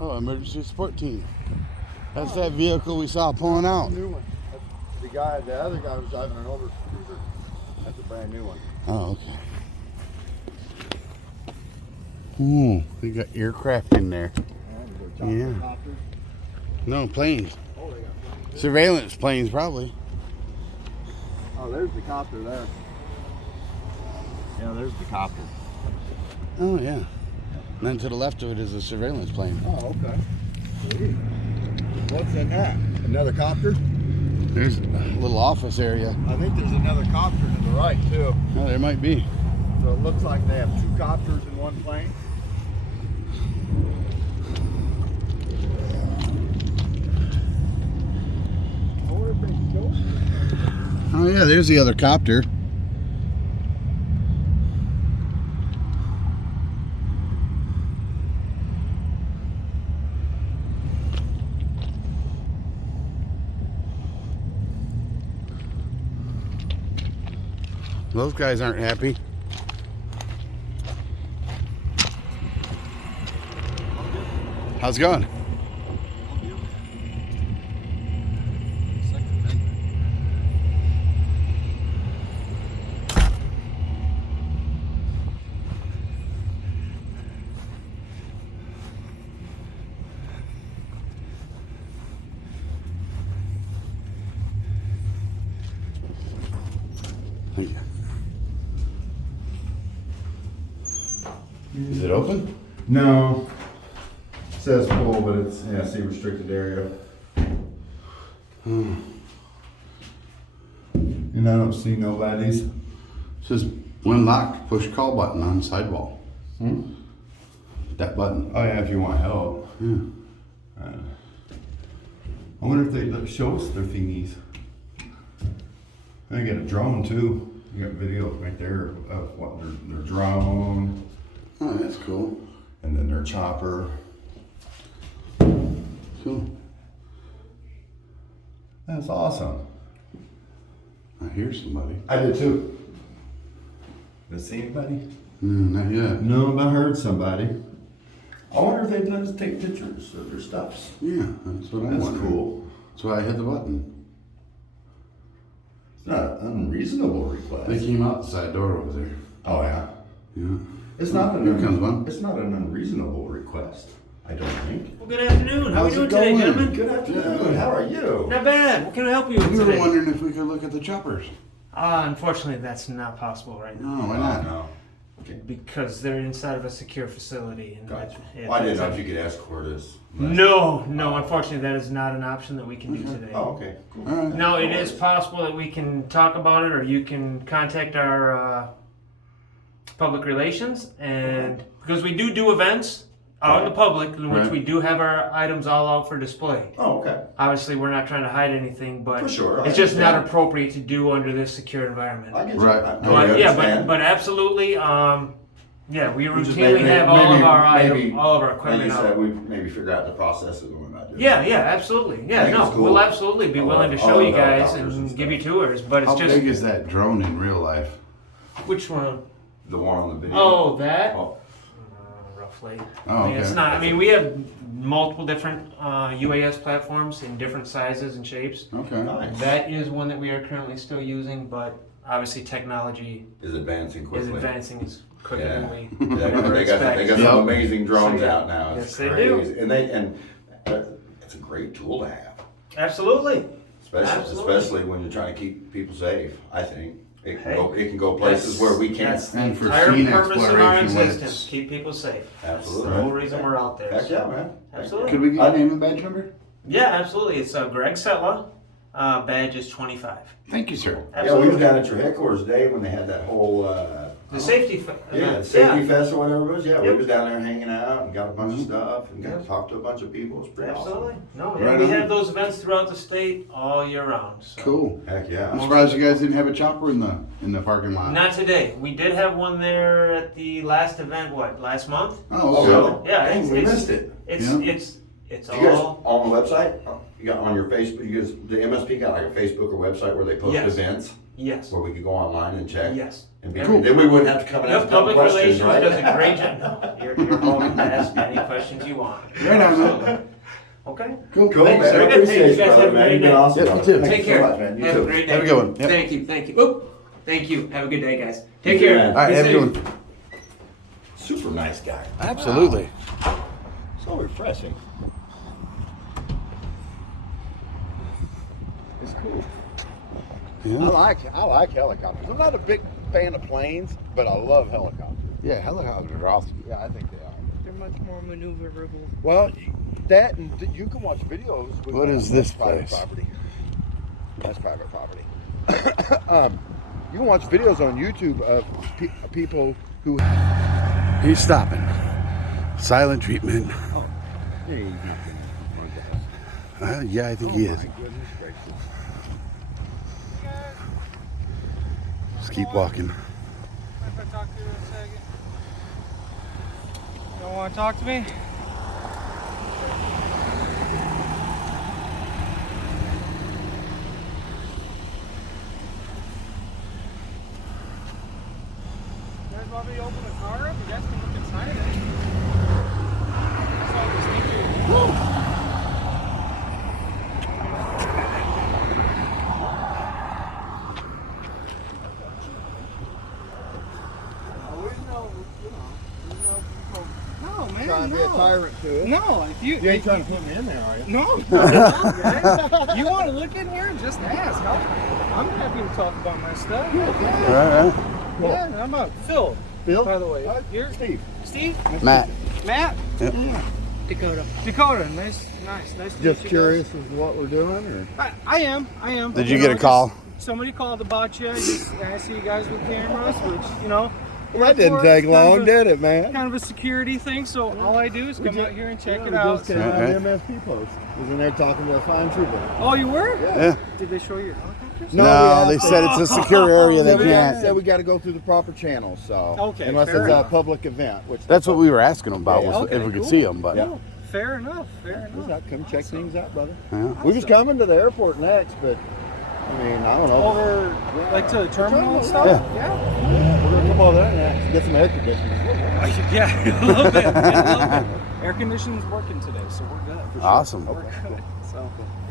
Oh, emergency support team. That's that vehicle we saw pulling out. New one. The other guy was driving an over cruiser. That's a brand new one. Oh, okay. Ooh, they got aircraft in there. Yeah. No, planes. Oh, they got planes. Surveillance planes, probably. Oh, there's the copter there. Yeah, there's the copter. Oh, yeah. And then to the left of it is a surveillance plane. Oh, okay. Sweet. What's in that? Another copter? There's a little office area. I think there's another copter to the right, too. Oh, there might be. So it looks like they have 2 copters in one plane. I wonder if they show. Oh, yeah, there's the other copter. Those guys aren't happy. How's it going? Thank you. Is it open? No. It says full, but it's, see restricted area. And I don't see nobody's. It says when locked, push call button on sidewall. That button. Oh yeah, if you want help. Yeah. I wonder if they show us their thingies. They got a drone too. You got video right there of what their drone. Oh, that's cool. And then their chopper. Cool. That's awesome. I hear somebody. I did too. Did you see anybody? No, not yet. No, but I heard somebody. I wonder if they'd let us take pictures of their stuffs. Yeah, that's what I'm That's wondering. cool. That's why I hit the button. It's not an unreasonable They request. came out the side door over there. Oh yeah. Yeah. It's not an Here comes one. It's not an unreasonable request. I don't think. Well, good afternoon. How are we How's it doing today, going? gentlemen? Good afternoon. Yeah. How are you? Not bad. What can I help you with We were today? wondering if we could look at the choppers. Unfortunately, that's not possible right now No, why not? No. because they're inside of a secure facility. And Gotcha. it- Well, I didn't know if you could escort us. No, unfortunately, that is not an option that we can do today. Oh, okay. Cool. All right. No, it is possible that we can talk about it, or you can contact our public relations, and because we do events out in the public, in which Right. we do have our items all out for display. Oh, okay. Obviously, we're not trying to hide anything, but For sure, I it's just not understand. appropriate to do under this secure environment. I get you. Right. I But, totally Yeah, understand. but absolutely, yeah, we We just routinely have all of our maybe- all of our like equipment you said, out. we maybe figure out the process of going about doing Yeah, it. yeah, absolutely. I Yeah, think no, it's cool. we'll absolutely be I willing to love- show I you love guys helicopters and and give you stuff. tours, but it's How just big is that drone in real life? which one? The one on the video. Oh, that Oh, roughly. Oh, I mean, it's okay. not. I mean, we have multiple different UAS platforms in different sizes and shapes. Okay. nice. That is one that we are currently still using, but obviously technology Is advancing is quickly. advancing as quicker than Yeah. we Yeah, ever they got expect. some Yep. amazing drones So, yeah. out now. It's Yes, they do. crazy. And it's a great tool to have, Absolutely. especially Absolutely. when you're trying to keep people safe. I think it can Hey, go. It can go places That's- where we can't. That's the And for entire scene purpose of our exploration when existence: it's- keep people safe. Absolutely. That's the whole reason we're out there. Heck yeah, man. Absolutely. Could we get your name and badge number? Yeah, absolutely. It's Greg Setla. Badge is 25. Thank you, sir. Yeah, we Absolutely. was down at your headquarters day when they had that whole. The safety. Yeah, safety yeah. fest or whatever it was. Yeah, we Yep. was down there hanging out and got a bunch of Mhm. stuff and got Yep. to talk to a bunch of people. It's pretty Absolutely. No, yeah, Right we on. have those events throughout the state all year round. So. Cool. awesome. Heck yeah. I'm surprised you guys didn't have a chopper in the parking lot. Not today. We did have one there at the last event. What, last month? Oh, Oh, okay. really? Yeah, Dang, it's- we it's- missed it. It's Yeah. it's You guys all. on the website? You got on your Facebook. You guys, the MSP got like a Facebook or website where they post Yes. events. Yes. where we could go online and check? Yes. And then we wouldn't have to come and ask Public questions, relations right? does a great job. You're welcome to ask any questions you want. Right on, man. Okay. Cool, Thanks, man. I very good. appreciate Thanks, you, you guys. brother, Have a man. great You've been day. awesome. Yes, you too. Thank Take you care. so much, man. You Have too. a great day. Have a good one. Yep. Thank you. Thank you. Oop. Thank you. Have a good day, guys. Take You care. too, All right, Be have a safe. good one. Super nice guy. Absolutely. So refreshing. It's cool. Yeah. I like helicopters. I'm not a big fan of planes, but I love helicopters. Yeah, helicopters are awesome. Yeah, I think they are. They're much more maneuverable. Well, that and you can watch videos. With What is this private place? property. That's private property. You can watch videos on YouTube of people who. He's stopping. Silent treatment. Yeah, I think he is. My goodness gracious. Just keep walking. If I talk to you in a second. You don't want to talk to me? You guys want me to open the car up? You guys can look inside it. That's all this thing is. No, man, Trying to be a no. tyrant to it. No, if you You ain't trying to put me in there, are you? No, guys. You want to look in here? Just ask. I'm happy to talk about my stuff. All right. Yeah, I'm a Phil. Phil? By the way, you're Steve. Steve. Matt. Matt. Yep. Dakota. Dakota. Nice to Just meet you curious as to what we're doing, or? guys. I am. Did you get a call? Somebody called about you. I see you guys with cameras, which That didn't take long, did it, man? Kind of a security thing. So all I do is come out here and check it We out. just came on the MSP post. Was in there talking to a fine trooper. Oh, you were? Yeah. Did they show you your helicopters? No, they said it's a secure area. They Said can't. we got to go through the proper channels, so Okay, unless fair it's enough. a public event, which That's what we were asking them about, Yeah, was okay, if we could cool. see them. But Yeah. Fair enough. Come check things out, brother. yeah. We was coming to the airport next, but I mean, I don't know. Over, like to the terminal and stuff? Yeah. We're gonna come over there and get some air conditioning. Yeah, a little bit. Yeah, a little bit. Air conditioning's working today, so we're good. For sure. Awesome. We're good. So,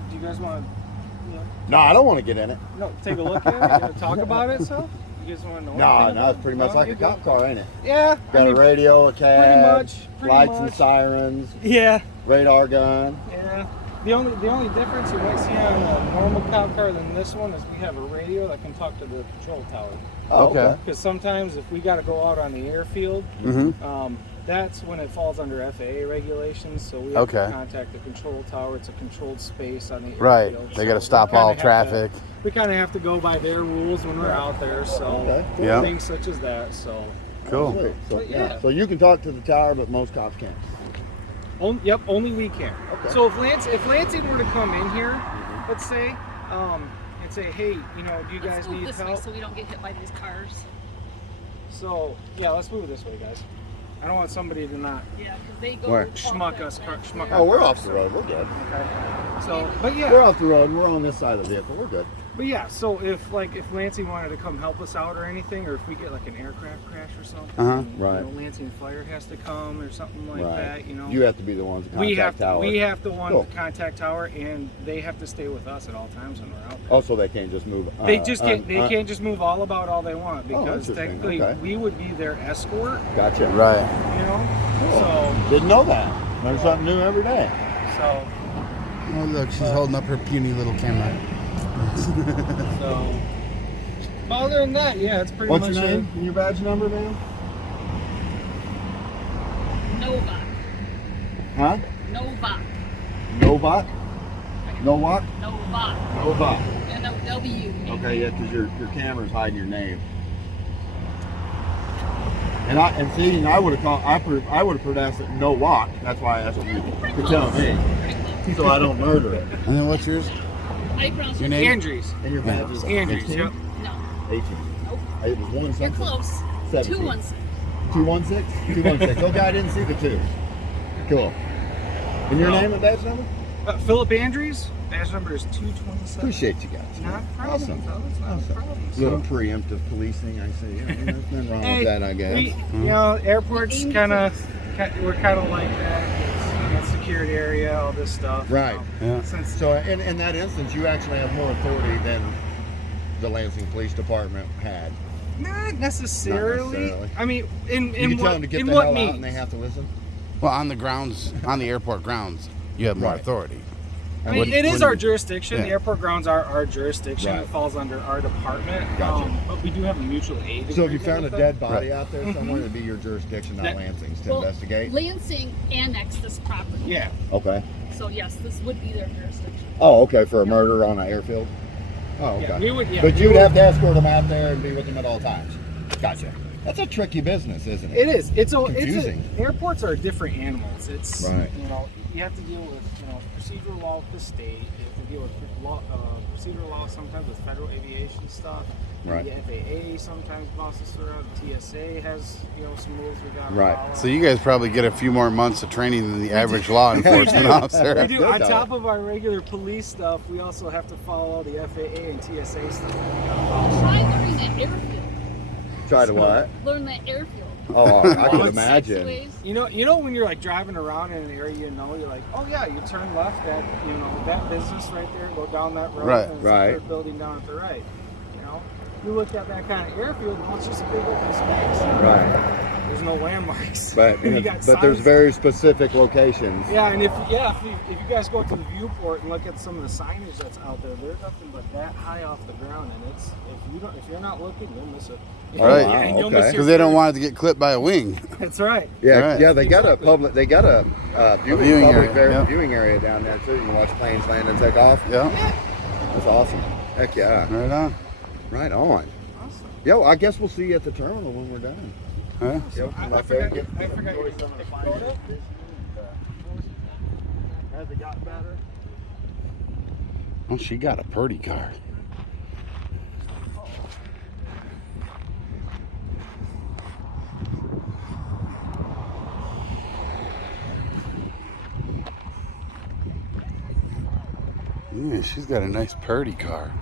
do you guys want to, No, I don't want to get in it. take a look at it, talk about it, so? You guys want to know anything No, about it's pretty much it? like You a good? cop car, ain't it? Yeah. Got a radio, a cab, pretty lights much. and sirens, Yeah. radar gun. Yeah. The only difference you might see on a normal cop car than this one is we have a radio that can talk to the control tower. Okay. Because sometimes if we got to go out on the airfield, Mm-hmm. that's when it falls under FAA regulations. So we have to Okay. contact the control tower. It's a controlled space on the Right. airfield. They so got to we stop kinda all have to- traffic. we kind of have to go by their rules when we're out there. So Okay. Yeah. things such as that. So Cool. Sweet. So, But yeah. So you can talk to the tower, but most cops can't. only we can. Okay. So if Lansing were to come in here, let's say, and say, hey, do you Let's guys move need this way help? so we don't get hit by these cars. So yeah, let's move it this way, guys. I don't want somebody to not Yeah, because they go Where? off schmuck that us, way. schmuck Oh, we're off the road. We're good. So, but We're yeah, off the road. We're on this side of the vehicle. We're good. so if Lansing wanted to come help us out or anything, or if we get like an aircraft crash or something, and, Right. Lansing Fire has to come or something like Right. that, You have to be the ones to contact we have tower. we have to Cool. contact tower, and they have to stay with us at all times when we're out there. Oh, so they can't just move. They can't just move all about all they want Oh, because interesting. technically Okay. we would be their escort, Gotcha. Right. So Didn't know that. Learn something new every day. Oh, look, she's holding up her puny little camera. so. Other than that, yeah, it's pretty What's much your it. name and your badge number, man? Novak. Huh? Novak. Novak? Novak? Novak. Novak. N-O-W. Okay, yeah, because your camera's hiding your name. And I would have pronounced it no walk. That's why I asked you to tell me, so I don't murder it. And then what's yours? How do you pronounce Your it? name? Andrews. And your badge is Andrews, 18? yep. No. 18. Nope. It was one You're something. close. 17. 216. 216? 216. Okay, I didn't see the 2. Cool. And your No. name and badge number? Philip Andrews, badge number is 227. Appreciate you guys. Not a problem, Awesome. fellas, not a problem. Little preemptive policing, I see. There's nothing wrong with that, I guess. You know, airports we're kind of like that. It's a secured area, all this stuff. Right. Yeah. Since So in that instance, you actually have more authority than the Lansing Police Department had. not necessarily. necessarily. I mean, in You can what tell them to get in the what hell means? out and they have to listen. Well, on the grounds, on the airport grounds, you have more Right. authority. I mean, it is our jurisdiction. Yeah. The airport grounds are our jurisdiction. Right. It falls under our department. Gotcha. But we do have a mutual aid. So if you agreement found a with dead them. body Right. out there somewhere, it'd be your jurisdiction, not That- Lansing's, to Well, investigate. Lansing annexed this property. Yeah. Okay. So yes, this would be their jurisdiction. Oh, okay, for a murder on an airfield. Oh, okay. Yeah, we would. Yeah, But we you would would- have to escort them out there and be with them at all times. Gotcha. That's a tricky business, isn't it? It is. It's Confusing. airports are different animals. It's Right. you know, you have to deal with procedural law with the state. You have to deal with procedural law sometimes with federal aviation stuff. Right. The FAA sometimes bosses around. The TSA has some rules we got to Right. follow. So you guys probably get a few more months of training than the average law enforcement officer. we do. good, On though. top of our regular police stuff, we also have to follow the FAA and TSA stuff. that we gotta follow. Try learning that airfield. Try to what? Learn that airfield. Oh, I can Once- imagine. Ways. You know when you're like driving around in an area, you're like, oh yeah, you turn left at that business right there, go down that road, Right. and it's Right. the third building down at the right. You look at that kind of airfield, and it's just a big open space. Right. There's no landmarks. But You got but there's signs. very specific locations. Yeah, and if you guys go to the viewport and look at some of the signage that's out there, they're nothing but that high off the ground, and it's if you're not looking, you'll miss it. Right. Yeah, and you'll Okay. miss your Because they don't third- want it to get clipped by a wing. That's right. Yeah, Right. yeah, they got a Exactly. viewing area, yeah. viewing area down there too. You can watch planes land and take off. Yeah. That's awesome. Heck yeah. Right on. Right on. Awesome. Yeah, well, I guess we'll see you at the terminal when we're done. Huh? Yep. I forgot you took a photo. Has it got better? Well, she got a purdy car. Yeah, she's got a nice purdy car.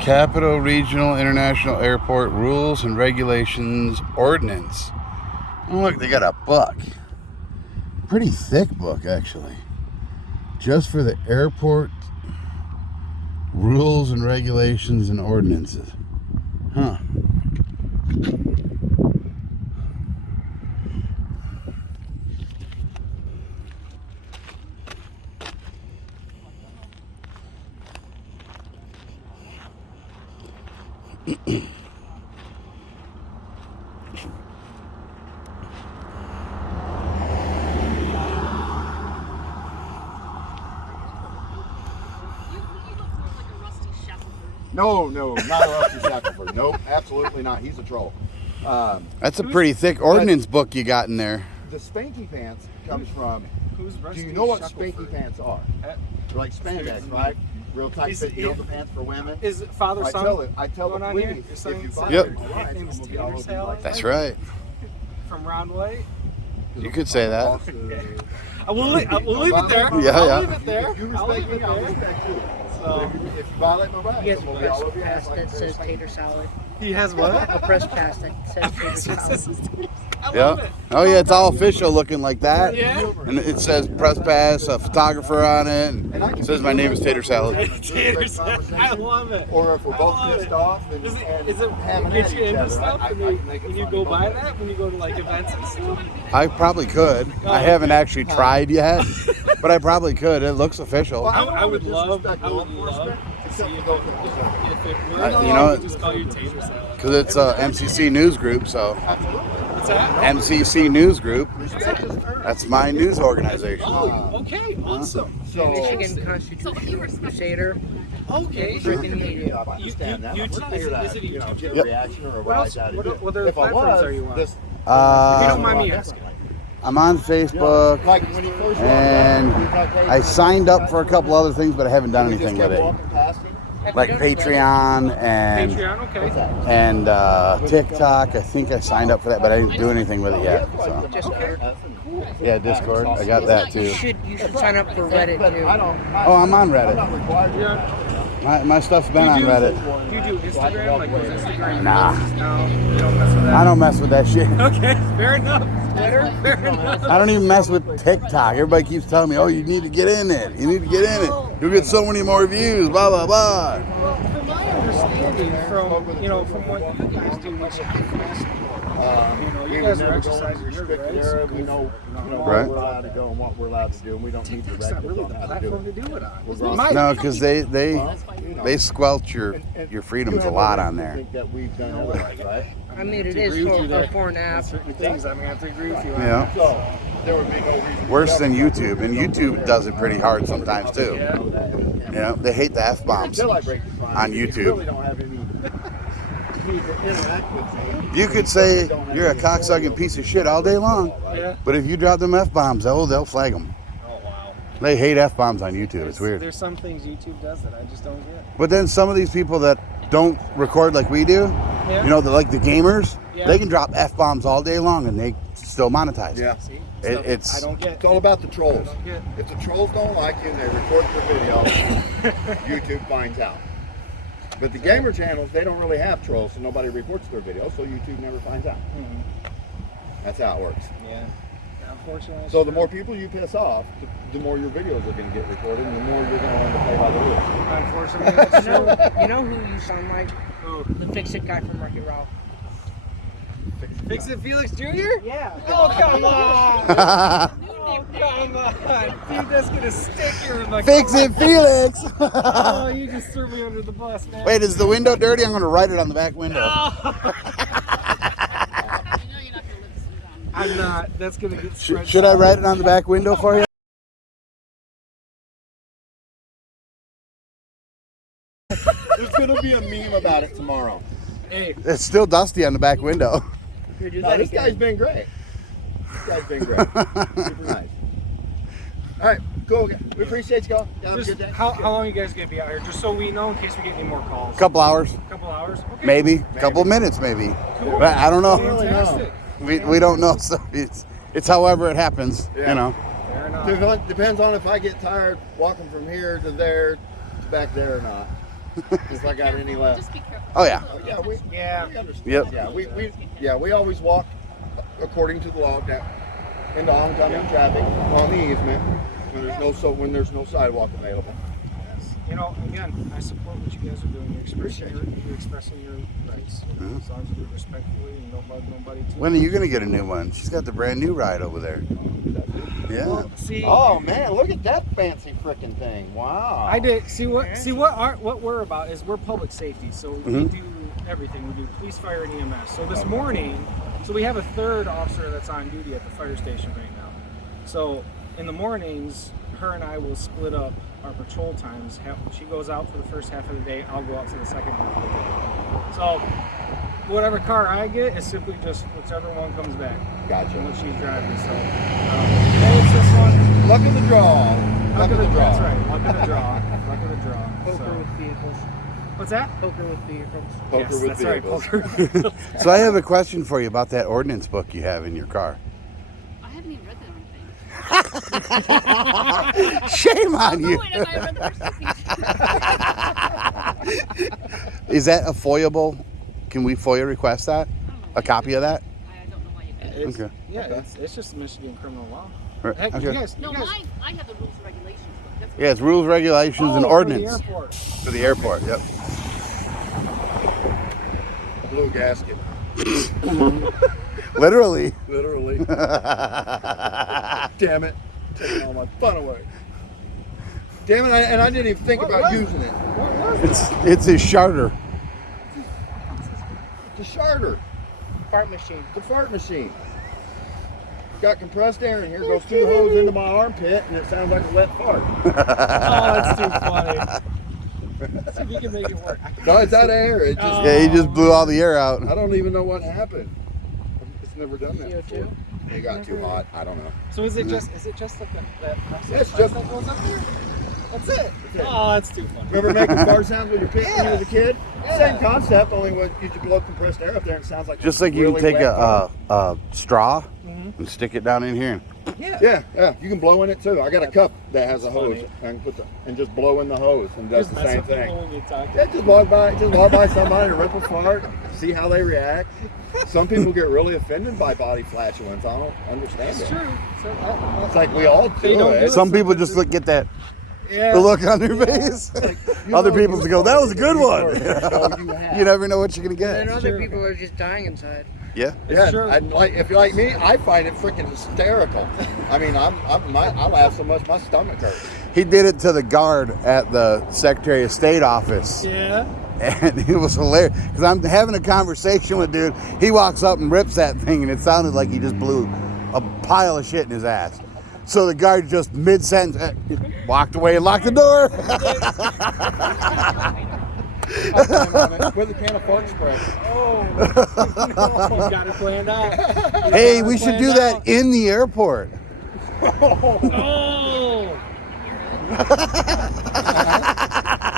Capital Regional International Airport Rules and Regulations Ordinance. Oh, look, they got a book. Pretty thick book, actually. Just for the airport rules and regulations and ordinances. Huh. You look more like a rusty shepherd. No, not a Rusty Shackelford. Nope, absolutely not. He's a troll. That's a pretty thick ordinance book you got in there. The spanky pants comes from. Who's Do Rusty you know what Shackelford? spanky pants are? Uh, They're like spandex, right? Real tight Is fit it- yoga pants for women. Is it father son? I tell going the on here? police, Your son if you said buy Yep. them, your my nickname is license will be Tater all over you Salad? like That's that. right. From Round White. You could say that. I will leave it there. Yeah, I'll yeah. leave it there. If you I'll respect leave me, it I'll there. respect you. So If you violate my rights, He has I'm a gonna be all press over your ass pass like that this. says tater salad. he has what? A press pass that says tater salad. I love Yeah. it. Oh yeah, it's all official looking like that. Yeah. And it says press pass, a photographer on it, and it says my name is Tater Salad. Tater salad. I love it. Or if we're I both love pissed it. off and, Is and it having get at you each into other, stuff I when can make it you fun. go by that when you go to like events and stuff? I probably could. I haven't actually tried yet, but I probably could. It looks official. I would love disrespect to law see enforcement, if except it for those that deserve it. if it were You law, know, we'd just call you tater salad. Because it's a MCC news group, so What's that? MCC news group. Respect his terms. That's my news organization. Oh, okay, awesome. So, Michigan Constitutional Crusader. Okay. Fricn Media. I understand that. You I'm took- not here to, is it a you know, YouTube get a Yep. reaction or What what I else? gotta What- do. what other If I platforms was, are you on? this- If you don't Uh, mind me asking. I'm on Facebook, like when he first and walked up, he was like, hey, I signed up for a couple other things, but I haven't done we just anything kept with it. walking past him. like Patreon and Patreon, okay. and TikTok. I think I signed up for that, but I didn't do anything with it yet. So Discord. yeah, Discord. I got that too. You should sign up for Reddit too. Oh, I'm on Reddit. My stuff's been on Reddit. Do you do Instagram? Like, was Instagram? Nah. No, you don't mess with that. I don't mess with that shit. Okay, fair enough. Fair enough. I don't even mess with TikTok. Everybody keeps telling me, "Oh, you need to get in it. You need to get in it. You'll get so many more views." Blah blah blah. Well, from my understanding, from what you guys do, which you guys are exercising your rights. We know Right. where we're allowed to go and what we're allowed to do, and we don't need TikTok's not really directives the on how to do platform it. to do it on. We're My- No, because they squelch your freedoms a lot on there. Think that we've done otherwise, right? I mean, it is for an app. certain things I'm gonna have to agree with you on. Yeah. So there would be no reason. Worse than YouTube, and YouTube does it pretty hard sometimes too. You know, they hate the f bombs Until I break the fine, on you really YouTube. don't have any need to interact with me. You could say you're a cocksucking piece of shit all day long, Yeah. but if you drop them f bombs, they'll flag them. Oh wow. They hate f bombs on YouTube. It's weird. There's some things YouTube does that I just don't get. But then some of these people that don't record like we do, Yeah. you know, like the gamers, Yeah. they can drop f bombs all day long and they still monetize. Yeah. See? It- Stuff it's- I don't get. It's all about the trolls. Yeah. If the trolls don't like you and they record their video, YouTube finds out. But the gamer channels, they don't really have trolls, so nobody reports their video, so YouTube never finds out. That's how it works. Yeah. Unfortunately. So the more people you piss off, the more your videos are going to get recorded, and the more you're going to learn to play by the rules. Unfortunately. It's true. You know who you sound like? The Fix-It guy from Wreck-It Ralph. Fix It Felix Jr.? Yeah. Oh, come on. Oh, come on. Dude, that's going to stick here in my Fix it, Felix! Oh, you just threw me under the bus, man. Wait, is the window dirty? I'm going to write it on the back window. I'm not. That's going to get stretched. Should I write it on the back window for you? There's going to be a meme about it tomorrow. Hey, It's still dusty on the back window. Here, do No, that this again. guy's been great. This guy's been great. Super nice. All right, cool. We appreciate you, y'all. Y'all have a just, good day. how long are you guys going to be out here? Just so we know in case we get any more calls. Couple hours, Couple hours? Okay. maybe. Couple minutes, maybe. But I don't know. Fantastic. We don't know. So it's however it happens. Yeah. You know. Fair enough. Depends on if I get tired walking from here to there to back there or not. If I got any left. Just be careful. Oh yeah. Yeah, we understand. Yep. Yeah, we always walk according to the law into oncoming traffic on the easement when there's no sidewalk available. Yes. You know, again, I support what you guys are doing. You're expressing your rights. As long as you do it respectfully and don't bug nobody too. When are you gonna get a new one? She's got the brand new ride over there. Yeah. Well, see, Oh man, look at that fancy frickin' thing! Wow. I did what we're about is we're public safety, so we do everything. We do police, fire, and EMS. So this morning, we have a third officer that's on duty at the fire station right now. So in the mornings, her and I will split up our patrol times. She goes out for the first half of the day. I'll go out for the second half of the day. So whatever car I get is simply just whichever one comes back. Gotcha. And what she's driving. So hey, it's this one. Luck of the draw. Luck of the draw. That's right. Luck of the draw. Luck of the draw. Poker So. with vehicles. What's that? Poker with vehicles. Poker Yes, with that's vehicles. right. Poker. So I have a question for you about that ordinance book you have in your car. I haven't even read that anything. Shame on you. Oh, and I read the first two pages. Is that a FOIable? Can we FOIA request that? I don't know A why copy you of that? did it. I don't know why you did it. It's, Okay. Yeah, it's just Michigan criminal law. Right, Heck, okay. you guys. No, you guys I have the rules and regulations book. That's what Yeah, it's rules, regulations, and Oh, ordinance For the airport. for the airport. Yep. Blue gasket. Literally. Literally. Damn it. Taking all my fun away. Damn it, and I didn't even think What about was using it. What was it? It's his charter. The sharter. Fart machine. The fart machine. Got compressed air in here, goes through the hose into my armpit, and it sounds like a wet fart. Oh, that's too funny. See if you can make it work. No, it's out of air. It just, Yeah, he just blew all the air out. I don't even know what happened. It's never done that CO2? before. It got too hot. I don't know. So is it just like that process It's just- that goes up there? That's it. That's it. Oh, that's too funny. Remember making fart sounds when you're peeing when you was a kid? Yeah. Same concept, only with you just blow compressed air up there and it sounds like Just like you really can take wet a straw Mhm. and stick it down in here. Yeah. Yeah, you can blow in it too. I got a cup that has a hose and just blow in the hose and does Just the mess same with people thing. when you talk. Yeah, just walk by somebody and rip a fart, see how they react. Some people get really offended by body flatulence. I don't understand It's it. true. So, It's like we all They do don't it. do it. Some people just get that yeah. the look on their face. Like, you Other know people you go, that was a good fart, one. so you have. You never know what you're gonna And get. other Sure. people are just dying inside. Yeah. Yeah, true. and like if you're like me, I find it freaking hysterical. I mean, I laugh so much my stomach hurts. He did it to the guard at the Secretary of State office. Yeah. And it was hilarious because I'm having a conversation with dude. He walks up and rips that thing, and it sounded like he just blew a pile of shit in his ass. So the guard just mid-sentence walked away and locked the door. With a can of fart spray. Oh. No, got it planned out. Hey, we should do that in the airport. Oh.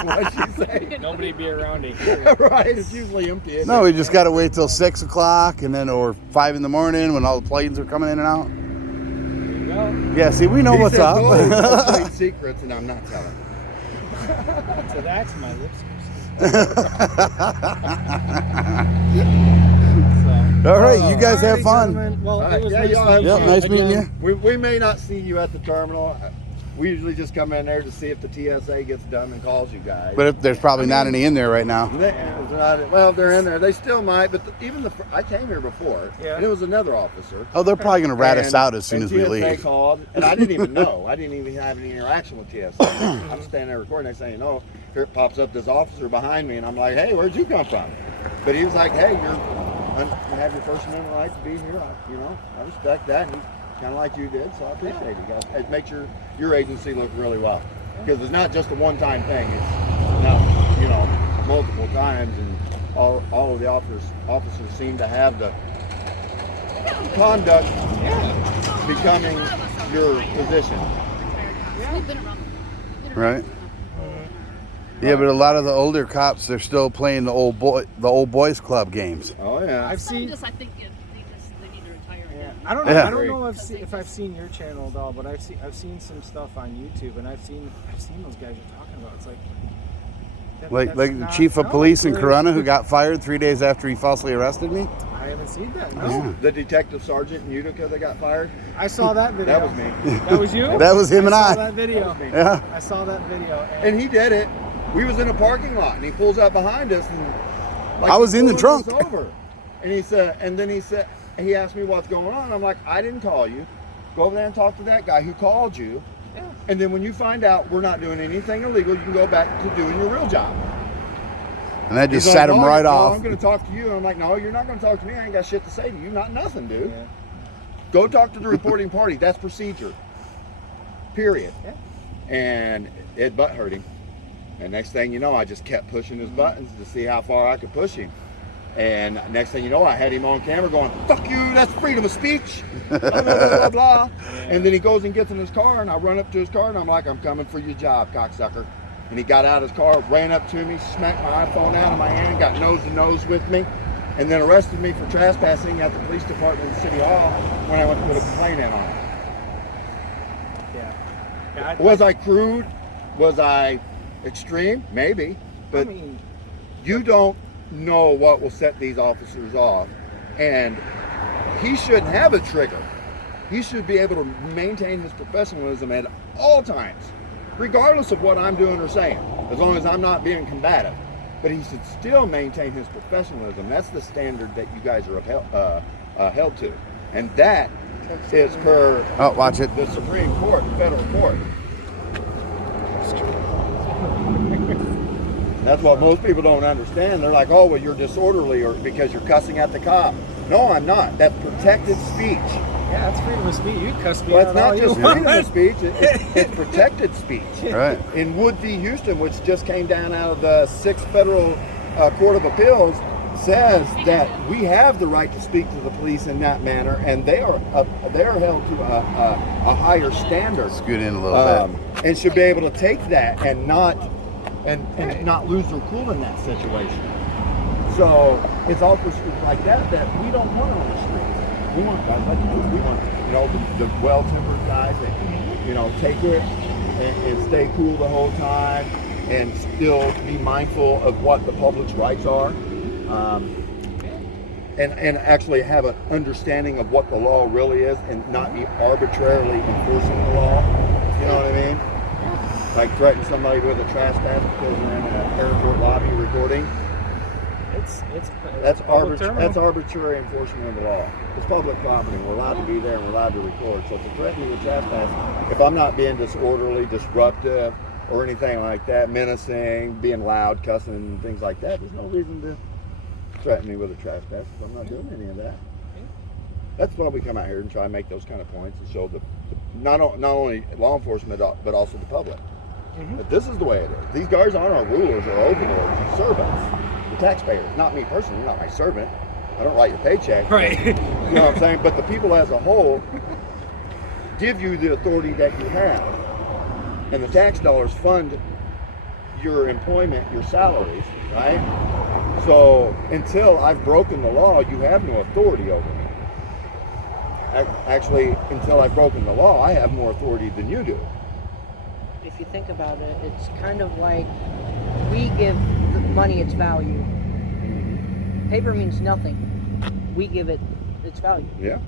What'd she say? Nobody be around it. Right, it's usually empty. No, we just got to wait till 6 o'clock and then or 5 in the morning when all the planes are coming in and out. There you go. Yeah, see, we know He what's says, up. "No trade secrets," and I'm not telling. So that's my lips. All right, you guys have fun. Well, All right, it was yeah, nice y'all have meeting Yep, you. nice meeting Again, you. We may not see you at the terminal. We usually just come in there to see if the TSA gets done and calls you guys. But if there's probably not any in there right now. Well, they're in there. They still might, but I came here before, Yeah. and it was another officer. Oh, they're probably going to rat us And- out as soon and as we TSA leave. called, and I didn't even know. I didn't even have any interaction with TSA. I'm standing there recording. They say, here it pops up this officer behind me, and I'm like, hey, where'd you come from? But he was like, hey, you have your First Amendment right to be here. I respect that. And kind of like you did, so I appreciate it, guys. It makes your agency look really well, because it's not just a one-time thing. It's now, multiple times, and all of the officers seem to have the conduct becoming your position. We've been around. Right. Yeah, but a lot of the older cops, they're still playing the old boys club games. Oh yeah. I've Some seen. just, I think they need to retire Yeah. again. I don't know. Yeah. I don't know if I've seen your channel at all, but I've seen some stuff on YouTube, and I've seen those guys you're talking about. It's like. Like that's the not- chief of no, police in it's- Corona who got fired 3 days after he falsely arrested me. I haven't seen that. No. Yeah. The detective sergeant in Utica that got fired. I saw that video. That was me. That was you? That was him and I I. saw that video. That was me. Yeah. I saw that video. And he did it. We was in a parking lot, and he pulls up behind us, and I was he's in the pulling us trunk. Over. And he asked me what's going on. I'm like, I didn't call you. Go over there and talk to that guy who called you. Yeah. And then when you find out we're not doing anything illegal, you can go back to doing your real job. And that just He's set like, him "No, right no, off. I'm going to talk to you. And I'm like, no, you're not going to talk to me. I ain't got shit to say to you. Not nothing, dude. Yeah. Go talk to the reporting party. That's procedure. Period. Yeah. And it butt hurt him. And next thing you know, I just kept pushing his buttons to see how far I could push him. And next thing you know, I had him on camera going, fuck you, that's freedom of speech. Blah, blah, blah, blah, blah. And then he goes and gets in his car, and I run up to his car, and I'm like, I'm coming for your job, cocksucker. And he got out of his car, ran up to me, smacked my iPhone out of my hand, got nose to nose with me, and then arrested me for trespassing at the police department in City Hall when I went to put a complaint in on him. Yeah. Was I crude? Was I extreme? Maybe. But I mean, you don't know what will set these officers off. And he shouldn't have a trigger. He should be able to maintain his professionalism at all times, regardless of what I'm doing or saying, as long as I'm not being combative. But he should still maintain his professionalism. That's the standard that you guys are held to. And that is per Oh, watch it. the Supreme Court, federal court. That's what most people don't understand. They're like, oh, well, you're disorderly or because you're cussing at the cop. No, I'm not. That's protected speech. yeah, it's freedom of speech. You cuss me Well, out it's not all just you want. freedom of speech. It's protected speech. Right. In Wood v. Houston, which just came down out of the 6th Federal Court of Appeals, says that we have the right to speak to the police in that manner, and they are held to a higher standard. Scoot in a little bit. And should be able to take that and not lose their cool in that situation. So it's all pursuits like that we don't want on the streets. We want guys like you. We want the well-tempered guys that take it and stay cool the whole time and still be mindful of what the public's rights are. And actually have an understanding of what the law really is and not be arbitrarily enforcing the law. You know what I mean? Like threaten somebody with a trespass because they're in an airport lobby recording. That's arbitrary enforcement of the law. It's public property. We're allowed to be there and we're allowed to record. So to threaten me with trespass, if I'm not being disorderly, disruptive, or anything like that, menacing, being loud, cussing, things like that, there's no reason to threaten me with a trespass. I'm not doing any of that. That's why we come out here and try and make those kind of points and show not only law enforcement but also the public. But this is the way it is. These guys aren't our rulers or overlords, they're servants. The taxpayers, not me personally, you're not my servant. I don't write your paycheck. Right. You know what I'm saying? But the people as a whole give you the authority that you have. And the tax dollars fund your employment, your salaries, right? So until I've broken the law, you have no authority over me. Actually, until I've broken the law, I have more authority than you do. If you think about it, it's kind of like we give the money its value. Paper means nothing. We give it its value. Yeah.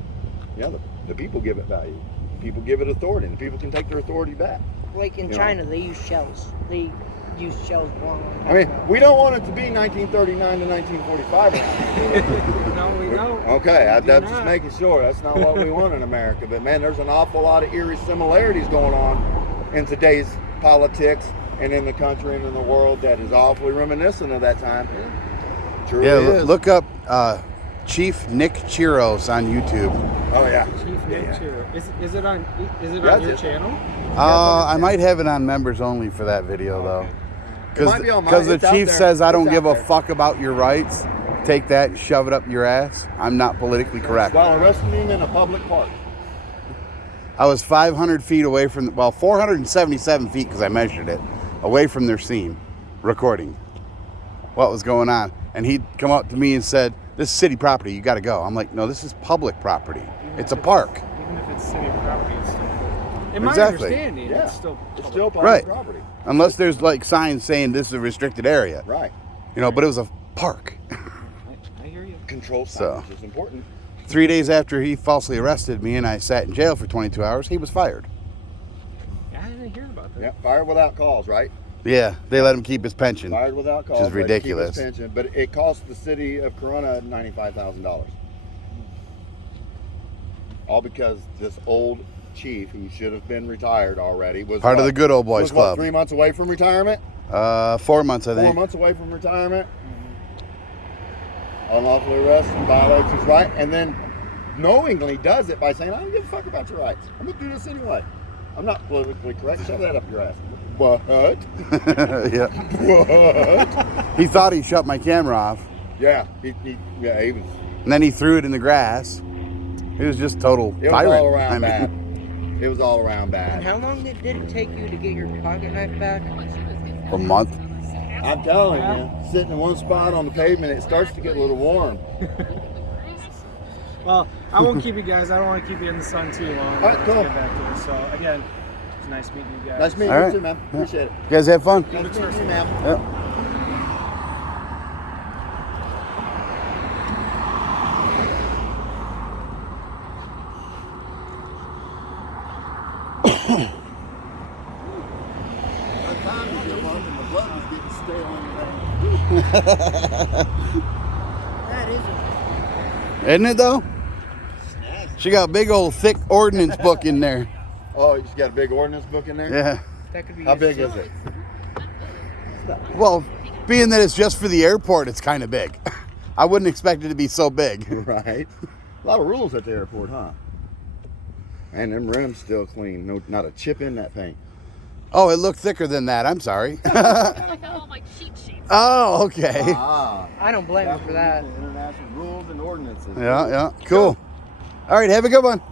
The people give it value. People give it authority, and people can take their authority back. Like in China, they use shells. They use shells long time I mean, ago. we don't want it to be 1939 to 1945. No, we don't. Okay, We I'm do just not. making sure. That's not what we want in America. But man, there's an awful lot of eerie similarities going on in today's politics and in the country and in the world that is awfully reminiscent of that time. Truly is. Look up Chief Nick Chiros on YouTube. Oh yeah. Chief Nick Chiro. Is it on Yeah, your it's- channel? I might have it on members only for that video though. It might be on mine. Because the It's out chief there. says I don't It's give out a there. fuck about your rights. Take that and shove it up your ass. I'm not politically correct. While arresting him in a public park. I was 500 feet away from, 477 feet because I measured it, away from their scene, recording what was going on. And he'd come up to me and said, "This is city property, you got to go." I'm like, "No, this is public property. It's a park." Even if it's city property, it's still. In my Exactly. understanding, Yeah. it's still. It's public. still public Right. property. Unless there's like signs saying this is a restricted area. Right. But it was a park. I hear you. Control So. signage is important. 3 days after he falsely arrested me and I sat in jail for 22 hours, he was fired. Yeah, I didn't hear about that. Yeah, fired without cause, right? Yeah, they let him keep his pension. Fired without cause. Which is let him keep his ridiculous. pension, but it cost the city of Corona $95,000. All because this old chief, who should have been retired already, was Part of the good old boys was club. 3 months away from retirement. 4 months, I 4 think. months away from retirement. Unlawfully arrests and violates his right, and then knowingly does it by saying, "I don't give a fuck about your rights. I'm gonna do this anyway. I'm not politically correct. Shove that up your ass." What? Yeah. What? He thought he shut my camera off, Yeah, he was. and then he threw it in the grass. It was just total It was tyrant. all around I mean, bad. It was all around And bad. how long did it take you to get your pocket knife back? a month. I'm telling you, sitting in one spot on the pavement, it starts to get a little warm. Well, I won't keep you guys. I don't want to keep you in the sun too long. All right, Let's cool. get back to this. So again, it's nice meeting you guys. Nice meeting All you right. too, man. Appreciate it. You guys have fun? Nice meeting you, man. Yep. That isn't. Isn't it though? She got a big old thick ordinance book in there. Oh, you just got a big ordinance book in there? Yeah. That could be. How used big too. is it? Well, being that it's just for the airport, it's kind of big. I wouldn't expect it to be so big. Right. A lot of rules at the airport, huh? And them rims still clean. No, not a chip in that thing. Oh, it looked thicker than that. I'm sorry. Like all my cheat sheets. Oh, okay. I don't blame him for that. International rules and ordinances. Yeah, yeah. Cool. All right, have a good one.